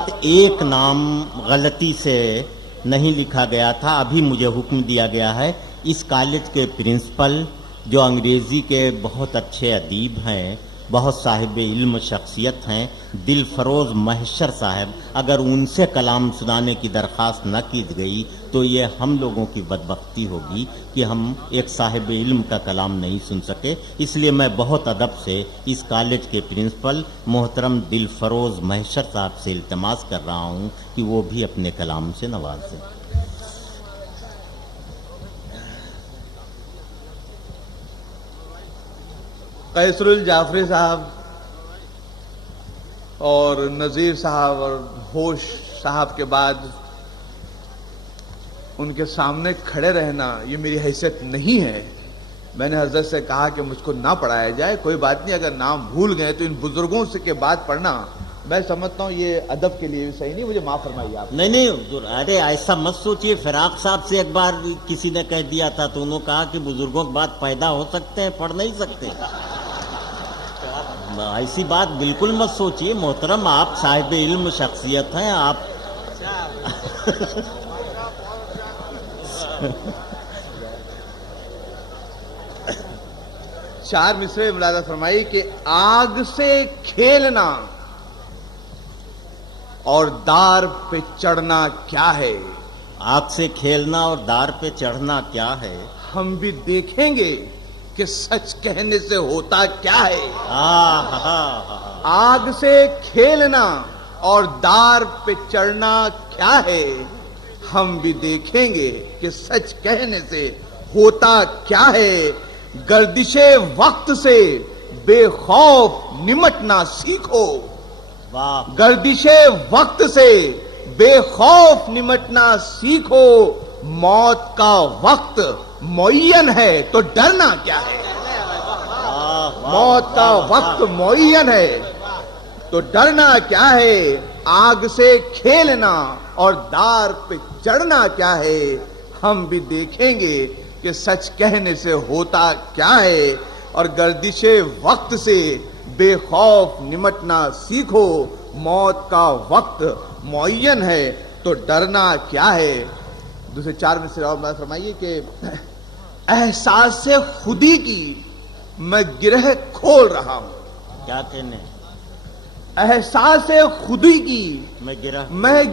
ایک نام غلطی سے نہیں لکھا گیا تھا، ابھی مجھے حکم دیا گیا ہے۔ اس کالج کے پرنسپل جو انگریزی کے بہت اچھے ادیب ہیں، بہت صاحب علم شخصیت ہیں، دل فروز محشر صاحب، اگر ان سے کلام سنانے کی درخواست نہ کی گئی تو یہ ہم لوگوں کی بدبختی ہوگی کہ ہم ایک صاحب علم کا کلام نہیں سن سکے۔ اس لیے میں بہت ادب سے اس کالج کے پرنسپل محترم دل فروز محشر صاحب سے التماس کر رہا ہوں کہ وہ بھی اپنے کلام سے نوازیں۔ قیصر الجعفری صاحب اور نذیر صاحب اور ہوش صاحب کے بعد ان کے سامنے کھڑے رہنا یہ میری حیثیت نہیں ہے۔ میں نے حضرت سے کہا کہ مجھ کو نہ پڑھایا جائے، کوئی بات نہیں، اگر نام بھول گئے تو ان بزرگوں سے کے بعد پڑھنا میں سمجھتا ہوں یہ ادب کے لیے بھی صحیح نہیں، مجھے معاف فرمائیے آپ۔ نہیں ارے ایسا مت سوچئے، فراق صاحب سے ایک بار کسی نے کہہ دیا تھا تو انہوں نے کہا کہ بزرگوں کے بعد پیدا ہو سکتے ہیں، پڑھ نہیں سکتے۔ ایسی بات بالکل مت سوچئے محترم، آپ صاحب علم شخصیت ہیں، آپ چار مصرے ملاحظہ فرمائی کہ آگ سے کھیلنا اور دار پہ چڑھنا کیا ہے؟ آگ سے کھیلنا اور دار پہ چڑھنا کیا ہے؟ ہم بھی دیکھیں گے کہ سچ کہنے سے ہوتا کیا ہے۔ آگ سے کھیلنا اور دار پہ چڑھنا کیا ہے؟ ہم بھی دیکھیں گے کہ سچ کہنے سے ہوتا کیا ہے۔ گردش وقت سے بے خوف نمٹنا سیکھو، گردش وقت سے بے خوف نمٹنا سیکھو، موت کا وقت معین ہے تو ڈرنا کیا ہے؟ موت کا وقت معین ہے تو ڈرنا کیا ہے؟ آگ سے کھیلنا اور دار پہ چڑھنا کیا ہے؟ ہم بھی دیکھیں گے کہ سچ کہنے سے ہوتا کیا ہے۔ اور گردش وقت سے بے خوف نمٹنا سیکھو، موت کا وقت معین ہے تو ڈرنا کیا ہے۔ دوسرے چار میں سے اور فرمائیے کہ احساس سے خودی کی میں گرہ کھول رہا ہوں۔ کیا کہنے؟ احساس خودی کی میں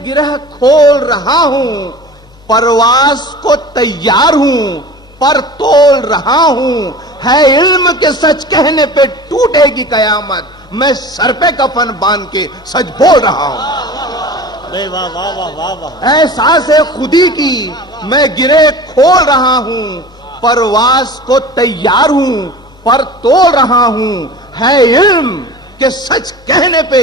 گرہ کھول رہا ہوں، پرواز کو تیار ہوں، پر تول رہا ہوں، ہے علم کے سچ کہنے پہ ٹوٹے گی قیامت، میں سر پہ کفن باندھ کے سچ بول رہا ہوں۔ واہ واہ واہ واہ واہ۔ احساس خودی کی میں گرہ کھول رہا ہوں، پرواز کو تیار ہوں، پر تول رہا ہوں، ہے علم کہ سچ کہنے پہ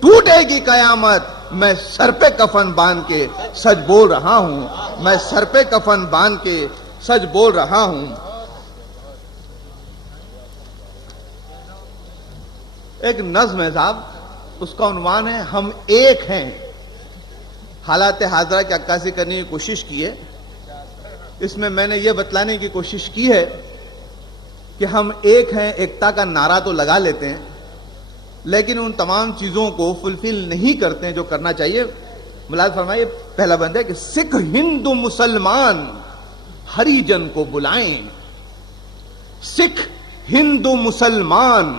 ٹوٹے گی قیامت، میں سر پہ کفن باندھ کے سچ بول رہا ہوں، میں سر پہ کفن باندھ کے سچ بول رہا ہوں۔ ایک نظم ہے صاحب، اس کا عنوان ہے ہم ایک ہیں۔ حالات حاضرہ کی عکاسی کرنے کی کوشش کی ہے، اس میں نے یہ بتلانے کی کوشش کی ہے کہ ہم ایک ہیں، ایکتا کا نعرہ تو لگا لیتے ہیں لیکن ان تمام چیزوں کو فلفل نہیں کرتے ہیں جو کرنا چاہیے۔ ملاحظہ فرمائیے، پہلا بند ہے کہ سکھ ہندو مسلمان ہریجن کو بلائیں، سکھ ہندو مسلمان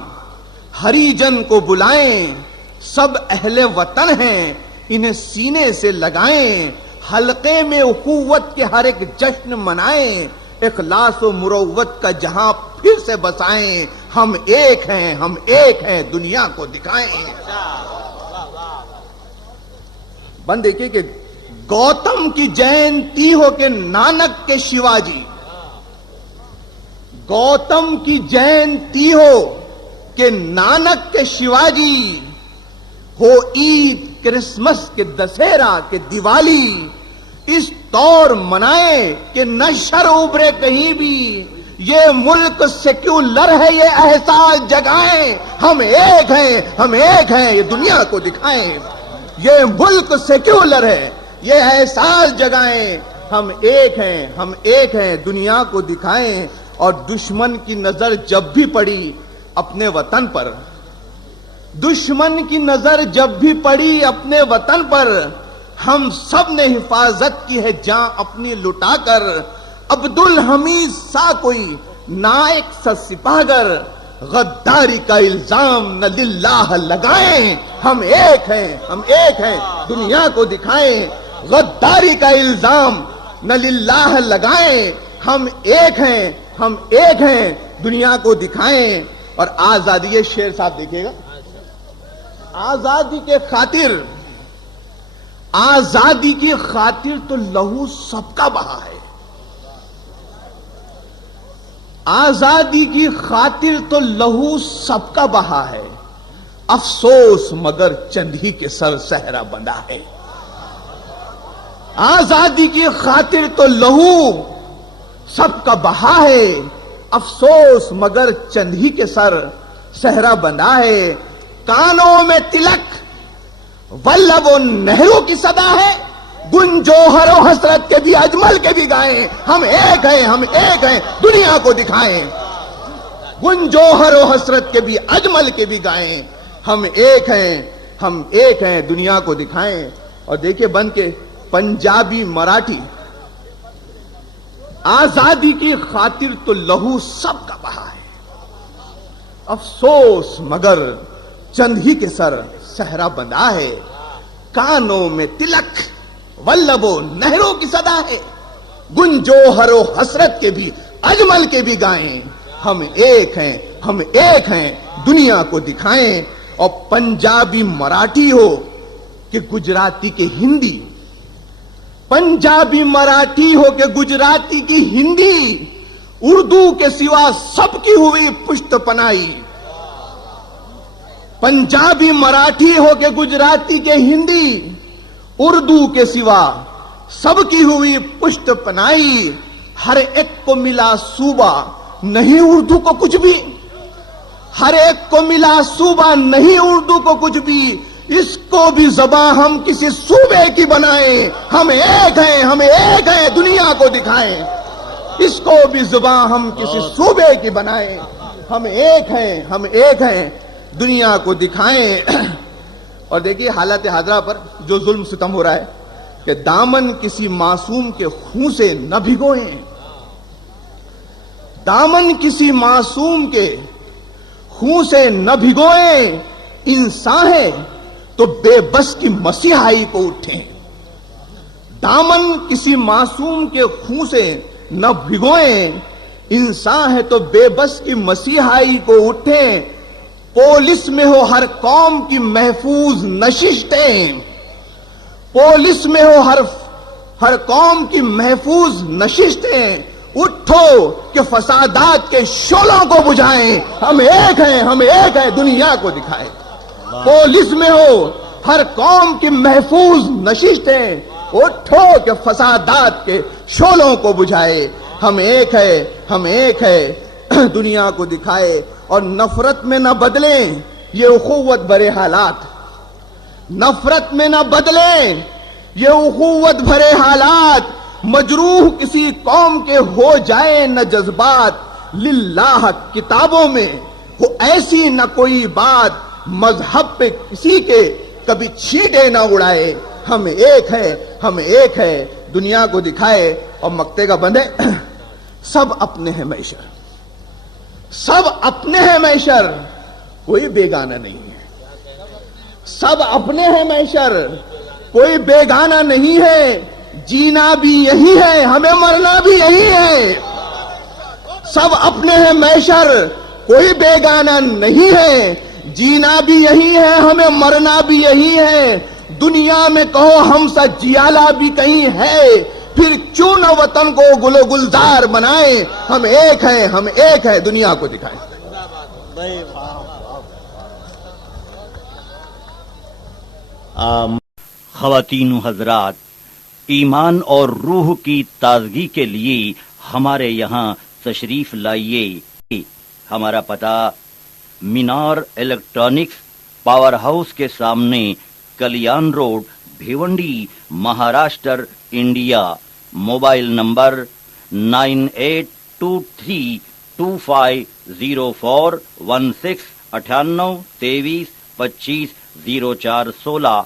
ہریجن کو بلائیں، سب اہل وطن ہیں انہیں سینے سے لگائیں، حلقے میں اخوت کے ہر ایک جشن منائیں، اخلاص و مروت کا جہاں پھر سے بسائیں، ہم ایک ہیں، ہم ایک ہیں، دنیا کو دکھائیں۔ بند دیکھیے کہ گوتم کی جینتی ہو کہ نانک کے شیواجی، گوتم کی جینتی ہو کہ نانک کے شیواجی، ہو عید کرسمس کے دسہرا کے دیوالی، اس طور منائے کہ نہ شر ابھرے کہیں بھی، یہ ملک سیکولر ہے یہ احساس جگائیں، ہم ایک ہیں، ہم ایک ہیں، یہ دنیا کو دکھائیں۔ یہ ملک سیکولر ہے یہ احساس جگائیں، ہم ایک ہیں، ہم ایک ہیں، دنیا کو دکھائیں۔ اور دشمن کی نظر جب بھی پڑی اپنے وطن پر، دشمن کی نظر جب بھی پڑی اپنے وطن پر، ہم سب نے حفاظت کی ہے جاں اپنی لٹا کر۔ عبدالحمید سا کوئی نائک سا سپاہگر، غداری کا الزام نہ للہ لگائیں، ہم ایک ہیں، ہم ایک ہیں، دنیا کو دکھائیں۔ غداری کا الزام نہ للہ لگائیں، ہم ایک ہیں، ہم ایک ہیں، دنیا کو دکھائیں۔ اور آزادی، یہ شعر صاحب دیکھیے گا، آزادی کے خاطر، آزادی کی خاطر تو لہو سب کا بہا ہے، آزادی کی خاطر تو لہو سب کا بہا ہے، افسوس مگر چند ہی کے سر صحرا بندھا ہے۔ آزادی کی خاطر تو لہو سب کا بہا ہے، افسوس مگر چند ہی کے سر صحرا بندھا ہے۔ کانوں میں تلک ولب و نہرو کی صدا ہے، گنجوہر و حسرت کے بھی اجمل کے بھی گائیں، ہم ایک ہیں، ہم ایک ہیں، دنیا کو دکھائیں۔ گنجوہر و حسرت کے بھی اجمل کے بھی گائیں، ہم ایک ہیں، ہم ایک ہیں، دنیا کو دکھائیں۔ اور دیکھیں بن کے پنجابی مراٹھی، آزادی کی خاطر تو لہو سب کا بہا ہے، افسوس مگر چند ہی کے سر صحرا بندھا ہے۔ کانوں میں تلک ولب و نہرو کی صدا ہے، گنجوہر و حسرت کے بھی اجمل کے بھی گائیں، ہم ایک ہیں، ہم ایک ہیں، دنیا کو دکھائیں۔ اور پنجابی مراٹھی ہو کہ گجراتی کے ہندی، پنجابی مراٹھی ہو کہ گجراتی کی ہندی، اردو کے سوا سب کی ہوئی پشت پنائی۔ پنجابی مراٹھی ہو کہ گجراتی کے ہندی، اردو کے سوا سب کی ہوئی پشت پنائی۔ ہر ایک کو ملا صوبہ نہیں اردو کو کچھ بھی، ہر ایک کو ملا صوبہ نہیں اردو کو کچھ بھی، اس کو بھی زباں ہم کسی صوبے کی بنائیں، ہم ایک ہیں، ہم ایک ہیں، دنیا کو دکھائیں۔ اس کو بھی زباں ہم کسی صوبے کی بنائیں، ہم ایک ہیں، ہم ایک ہیں، دنیا کو دکھائیں۔ اور دیکھیے حالت حاضرہ پر جو ظلم ستم ہو رہا ہے کہ دامن کسی معصوم کے خون سے نہ بھگوئیں، دامن کسی معصوم کے خون سے نہ بھگوئیں، انسان ہے تو بے بس کی مسیحائی کو اٹھیں۔ دامن کسی معصوم کے خون سے نہ بھگوئیں، انسان ہے تو بے بس کی مسیحائی کو اٹھیں۔ پولیس میں ہو ہر قوم کی محفوظ نشستیں، پولیس میں ہو ہر قوم کی محفوظ نشستیں، اٹھو کہ فسادات کے شعلوں کو بجھائیں، ہم ایک ہیں، ہم ایک ہیں، دنیا کو دکھائیں۔ پولیس میں ہو ہر قوم کی محفوظ نشستیں، اٹھو کہ فسادات کے شعلوں کو بجھائے، ہم ایک ہے، ہم ایک ہے، دنیا کو دکھائے۔ اور نفرت میں نہ بدلیں یہ اخوت بھرے حالات، نفرت میں نہ بدلیں یہ اخوت بھرے حالات، مجروح کسی قوم کے ہو جائے نہ جذبات، للہ کتابوں میں ہو ایسی نہ کوئی بات، مذہب پہ کسی کے کبھی چھینٹے نہ اڑائے، ہم ایک ہے، ہم ایک ہے، دنیا کو دکھائے۔ اور مکتے کا بندے سب اپنے ہیں میشر، سب اپنے ہیں میشر، کوئی بیگانہ نہیں ہے، سب اپنے ہیں میشر، کوئی بیگانہ نہیں ہے، جینا بھی یہی ہے، ہمیں مرنا بھی یہی ہے، سب اپنے ہیں میشر، کوئی بیگانہ نہیں ہے، جینا بھی یہی ہے، ہمیں مرنا بھی یہی ہے، دنیا میں کہو ہم سا جیالہ بھی کہیں ہے، پھر کیوں نہ وطن کو گل و گلزار بنائیں، ہم ایک ہیں، ہم ایک ہیں، دنیا کو دکھائیں۔ خواتین و حضرات، ایمان اور روح کی تازگی کے لیے ہمارے یہاں تشریف لائیے۔ ہمارا پتہ مینار الیکٹرانکس پاور ہاؤس کے سامنے، Kalyan road, Bhiwandi, Maharashtra, India. Mobile number 9823250416 9823250416 250416